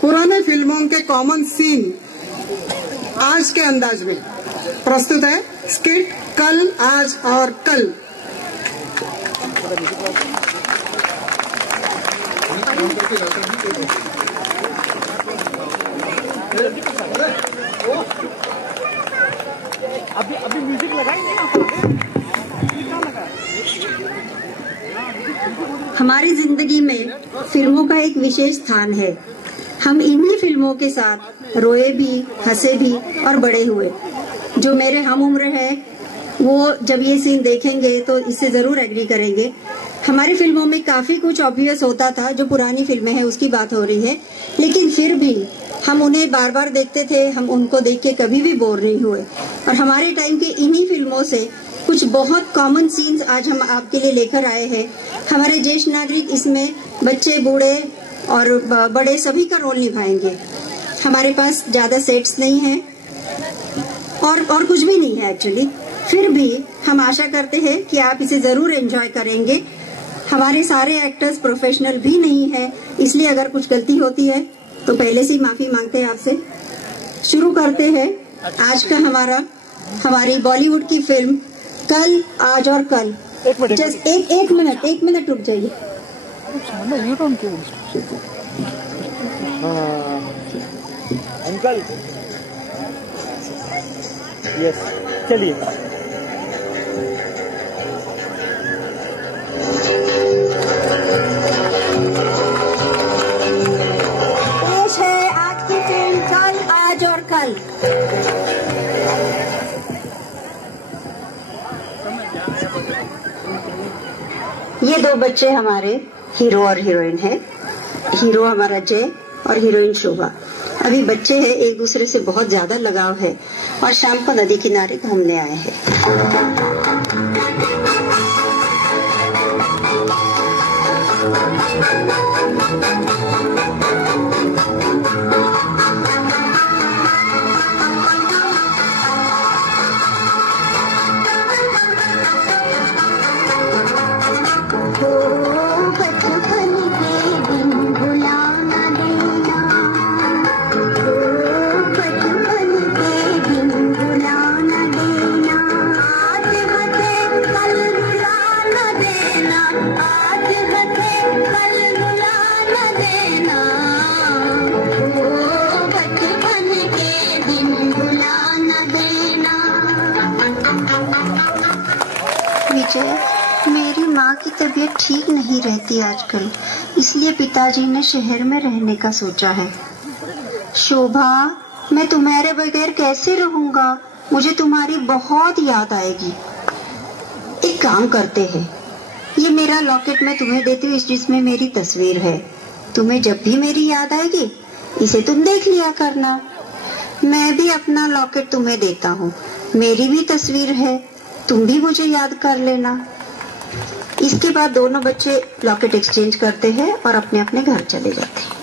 पुराने फिल्मों के कॉमन सीन आज के अंदाज में प्रस्तुत है स्किट कल आज और कल। अभी म्यूजिक लगाई नहीं। हमारी जिंदगी में फिल्मों का एक विशेष स्थान है। हम इन्हीं फिल्मों के साथ रोए भी, हंसे भी और बड़े हुए। जो मेरे हम उम्र है वो जब ये सीन देखेंगे तो इससे जरूर एग्री करेंगे। हमारी फिल्मों में काफी कुछ ऑब्वियस होता था, जो पुरानी फिल्में हैं उसकी बात हो रही है, लेकिन फिर भी हम उन्हें बार बार देखते थे। हम उनको देख के कभी भी बोर नहीं हुए। और हमारे टाइम के इन्हीं फिल्मों से कुछ बहुत कॉमन सीन्स आज हम आपके लिए लेकर आए हैं। हमारे ज्येष्ठ नागरिक इसमें बच्चे, बूढ़े और बड़े सभी का रोल निभाएंगे। हमारे पास ज्यादा सेट्स नहीं है और कुछ भी नहीं है एक्चुअली। फिर भी हम आशा करते हैं कि आप इसे जरूर एंजॉय करेंगे। हमारे सारे एक्टर्स प्रोफेशनल भी नहीं है, इसलिए अगर कुछ गलती होती है तो पहले से ही माफी मांगते हैं आपसे। शुरू करते हैं आज का हमारी बॉलीवुड की फिल्म कल आज और कल। जस्ट एक मिनट रुक जाइए। अंकल यस, चलिए। पेश है आज की फिल्म कल आज और कल। ये दो बच्चे हमारे हीरो और हीरोइन है। हीरो हमारा जय और हीरोइन शोभा। अभी बच्चे हैं, एक दूसरे से बहुत ज्यादा लगाव है और शाम को नदी किनारे घूमने आए हैं। विजय, मेरी माँ की तबीयत ठीक नहीं रहती आजकल, इसलिए पिताजी ने शहर में रहने का सोचा है। शोभा, मैं तुम्हारे बगैर कैसे रहूंगा? मुझे तुम्हारी बहुत याद आएगी। एक काम करते हैं, ये मेरा लॉकेट मैं तुम्हें देती हूँ, जिसमें मेरी तस्वीर है। तुम्हें जब भी मेरी याद आएगी इसे तुम देख लिया करना। मैं भी अपना लॉकेट तुम्हें देता हूँ, मेरी भी तस्वीर है, तुम भी मुझे याद कर लेना। इसके बाद दोनों बच्चे लॉकेट एक्सचेंज करते हैं और अपने अपने घर चले जाते हैं।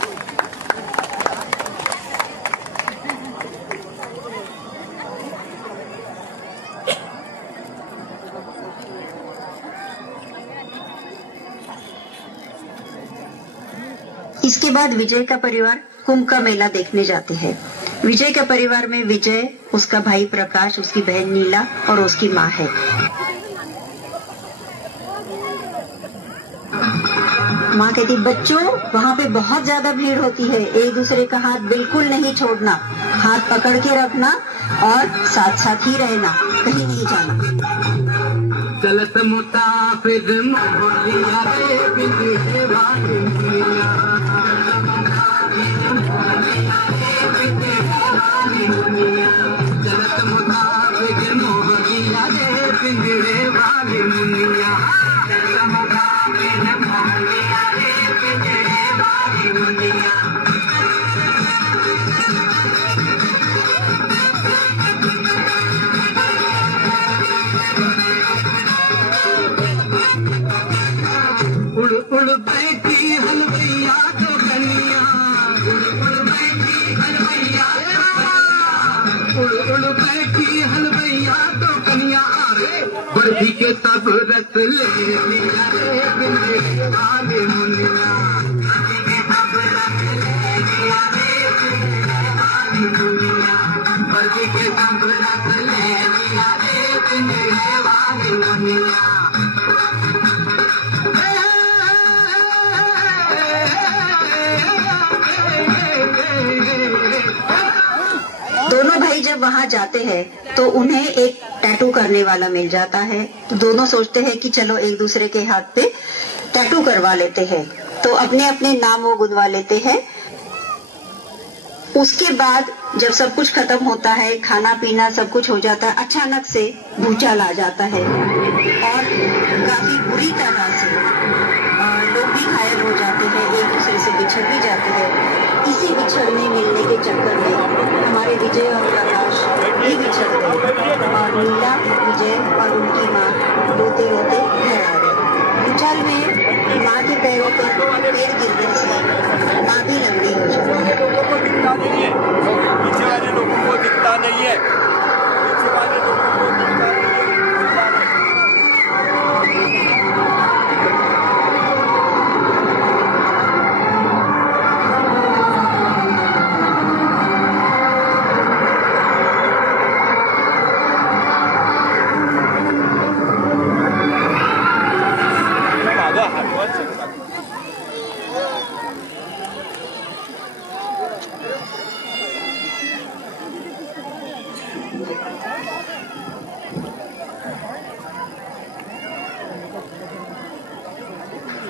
इसके बाद विजय का परिवार कुंभ का मेला देखने जाते हैं। विजय के परिवार में विजय, उसका भाई प्रकाश, उसकी बहन नीला और उसकी माँ है। माँ कहती, बच्चों वहाँ पे बहुत ज्यादा भीड़ होती है, एक दूसरे का हाथ बिल्कुल नहीं छोड़ना, हाथ पकड़ के रखना और साथ साथ ही रहना, कहीं नहीं जाना। चलत मुसाफिर मोहलिया रे बिंदे वाली दुनिया, चलत मुसाफिर मोहलिया रे बिंदे वाली दुनिया, चलत मुसाफिर मोहलिया रे बिंदे वाली दुनिया। उड़ उड़ बैठी हलवैया तो कनिया, उड़ उड़ बैठी हलवैया, उड़ उड़ बैठी हलवैया तो कनिया, बर्फी के सब रस ले लिया रे बिंदे वाले मुनिया, बर्फी के सब रस ले लिया रे दोनों भाई जब वहाँ जाते हैं तो उन्हें एक टैटू करने वाला मिल जाता है। तो दोनों सोचते हैं कि चलो एक दूसरे के हाथ पे टैटू करवा लेते हैं। तो अपने अपने नाम वो गुनवा लेते हैं। उसके बाद जब सब कुछ खत्म होता है, खाना पीना सब कुछ हो जाता है, अचानक से भूचाल आ जाता है और काफी बुरी तरह से लोग भी घायल हो जाते हैं, एक दूसरे से बिछड़ भी जाते हैं। इसी बिछड़ने मिलने के चक्कर में हमारे विजय और प्रकाश भी बिछड़ गए और नीला, विजय और उनकी माँ रोते रोते घर आ गए। भूचाल में माँ के पैरों पर पेड़ गिरने से माँ भी लंगड़ी हो जाती है। पीछे वाले लोगों को दिखता नहीं है, पीछे वाले लोगों को दिखता नहीं है।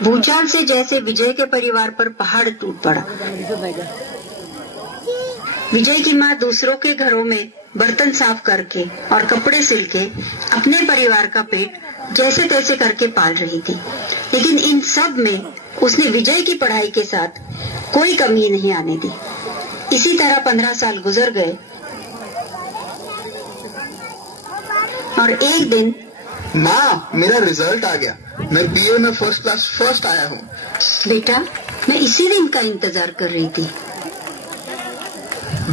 भूचाल से जैसे विजय के परिवार पर पहाड़ टूट पड़ा। विजय की माँ दूसरों के घरों में बर्तन साफ करके और कपड़े सिल के अपने परिवार का पेट जैसे तैसे करके पाल रही थी, लेकिन इन सब में उसने विजय की पढ़ाई के साथ कोई कमी नहीं आने दी। इसी तरह 15 साल गुजर गए और एक दिन माँ, मेरा रिजल्ट आ गया। मैं बीए में फर्स्ट क्लास फर्स्ट आया हूँ। बेटा, मैं इसी दिन का इंतजार कर रही थी।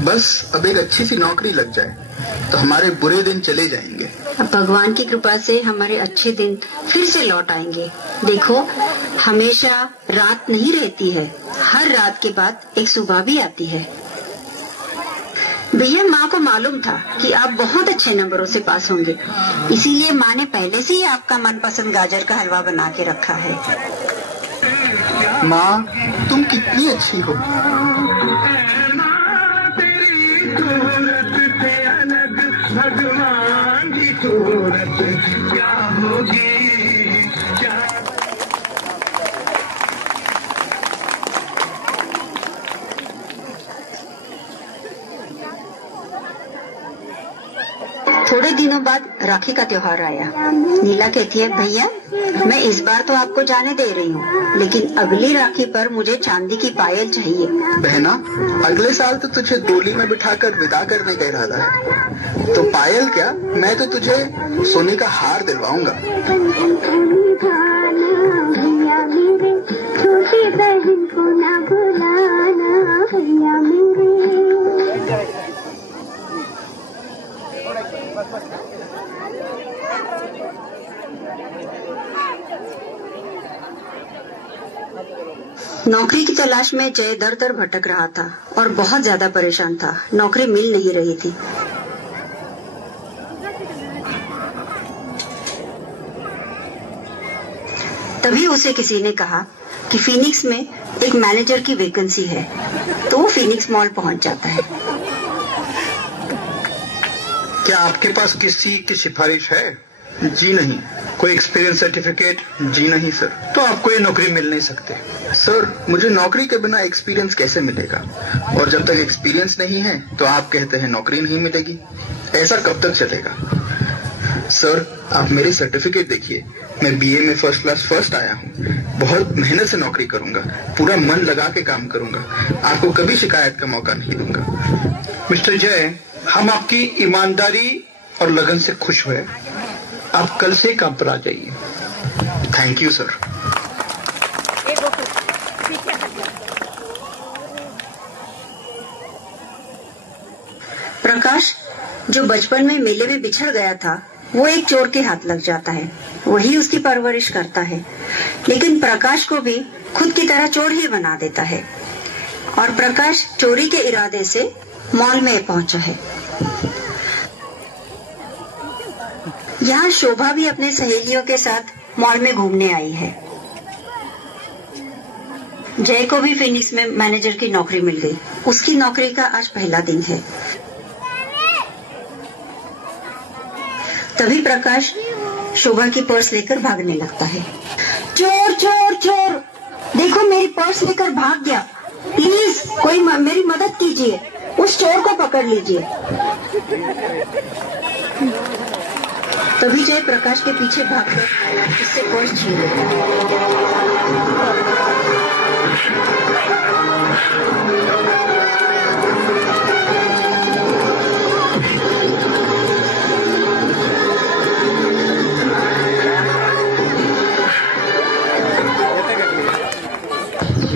बस अब एक अच्छी सी नौकरी लग जाए तो हमारे बुरे दिन चले जाएंगे। अब भगवान की कृपा से हमारे अच्छे दिन फिर से लौट आएंगे। देखो, हमेशा रात नहीं रहती है, हर रात के बाद एक सुबह भी आती है। भैया, माँ को मालूम था कि आप बहुत अच्छे नंबरों से पास होंगे, इसीलिए माँ ने पहले से ही आपका मनपसंद गाजर का हलवा बना के रखा है। माँ, तुम कितनी अच्छी हो। भगवान की सूरत क्या होगी, क्या थोड़े दिनों बाद राखी का त्योहार आया। नीला कहती है, भैया मैं इस बार तो आपको जाने दे रही हूँ, लेकिन अगली राखी पर मुझे चांदी की पायल चाहिए। बहना, अगले साल तो तुझे डोली में बिठाकर विदा करने का इरादा है, तो पायल क्या, मैं तो तुझे सोने का हार दिलवाऊंगा। छोटी बहन को ना भुलाना भैया मेरे। नौकरी की तलाश में जय दर दर भटक रहा था और बहुत ज्यादा परेशान था। नौकरी मिल नहीं रही थी। तभी उसे किसी ने कहा कि फीनिक्स में एक मैनेजर की वैकेंसी है, तो वो फीनिक्स मॉल पहुंच जाता है। क्या आपके पास किसी की सिफारिश है? जी नहीं। कोई एक्सपीरियंस सर्टिफिकेट? जी नहीं सर। तो आपको ये नौकरी मिल नहीं सकते। सर, मुझे नौकरी के बिना एक्सपीरियंस कैसे मिलेगा, और जब तक एक्सपीरियंस नहीं है तो आप कहते हैं नौकरी नहीं मिलेगी। ऐसा कब तक चलेगा? सर, आप मेरी सर्टिफिकेट देखिए, मैं बीए में फर्स्ट क्लास फर्स्ट आया हूँ। बहुत मेहनत से नौकरी करूंगा, पूरा मन लगा के काम करूंगा, आपको कभी शिकायत का मौका नहीं दूंगा। मिस्टर जय, हम आपकी ईमानदारी और लगन से खुश हुए। आप कल से काम पर आ जाइए। Thank you sir. प्रकाश, जो बचपन में मेले में बिछड़ गया था, वो एक चोर के हाथ लग जाता है। वही उसकी परवरिश करता है, लेकिन प्रकाश को भी खुद की तरह चोर ही बना देता है और प्रकाश चोरी के इरादे से मॉल में पहुंचा है। यहाँ शोभा भी अपने सहेलियों के साथ मॉल में घूमने आई है। जय को भी फिनिक्स में मैनेजर की नौकरी मिल गई। उसकी नौकरी का आज पहला दिन है। तभी प्रकाश शोभा की पर्स लेकर भागने लगता है। चोर चोर चोर, देखो मेरी पर्स लेकर भाग गया, प्लीज कोई मेरी मदद कीजिए, उस चोर को पकड़ लीजिए। तभी जय प्रकाश के पीछे भागकर उससे पर्स छीन लेता है।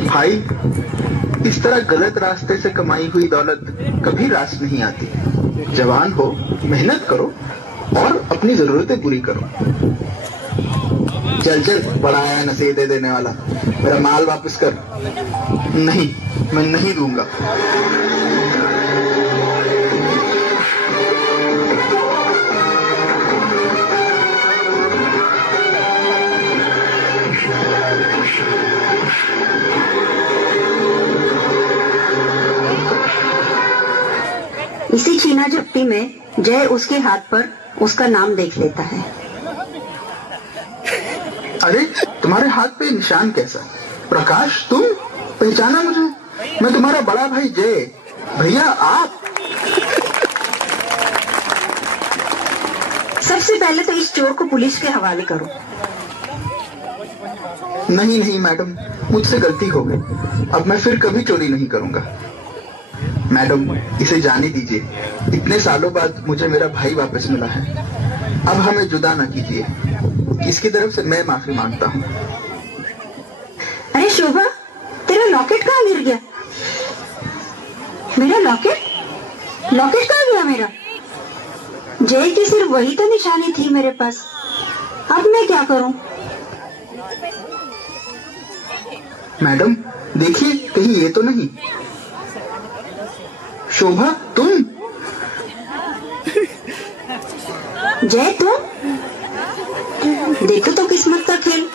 भाई, इस तरह गलत रास्ते से कमाई हुई दौलत कभी रास नहीं आती। जवान हो, मेहनत करो और अपनी जरूरतें पूरी करो। चल चल, बड़ा आया नसीहतें देने वाला, मेरा माल वापस कर। नहीं, मैं नहीं दूंगा। इसी छीना झपटी में जय उसके हाथ पर उसका नाम देख लेता है। अरे, तुम्हारे हाथ पे निशान कैसा? प्रकाश, तुम पहचाना मुझे? मैं तुम्हारा बड़ा भाई जय। भैया आप? सबसे पहले तो इस चोर को पुलिस के हवाले करो। नहीं नहीं मैडम, मुझसे गलती हो गई। अब मैं फिर कभी चोरी नहीं करूंगा। मैडम, इसे जाने दीजिए। इतने सालों बाद मुझे मेरा भाई वापस मिला है। अब हमें जुदा ना कीजिए। इसकी तरफ से मैं माफी मांगता हूँ। अरे शोभा, तेरा लॉकेट कहाँ गिर गया? मेरा लॉकेट? लॉकेट कहाँ गया मेरा? जय की सिर्फ वही तो निशानी थी मेरे पास। अब मैं क्या करूँ? मैडम देखिए, कहीं ये तो नहीं? शोभा, तुम? जय, तुम? देखो तो किस्मत का खेल।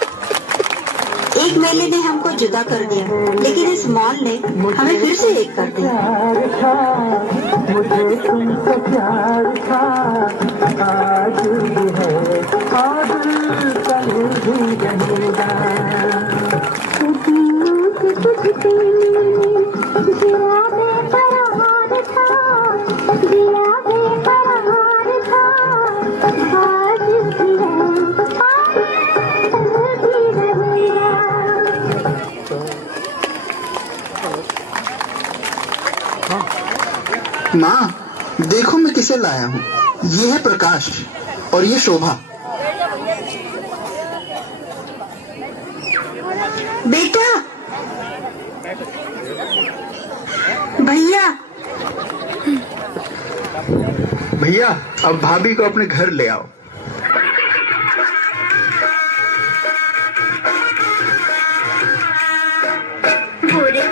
एक मेले ने हमको जुदा कर दिया, लेकिन इस मॉल ने हमें फिर से एक कर दिया। मुझे तुमसे प्यार था, आज भी है और कल भी रहेगा। माँ, देखो मैं किसे लाया हूँ। ये है प्रकाश और ये शोभा। बेटा, भैया। भैया, अब भाभी को अपने घर ले आओ। गोरे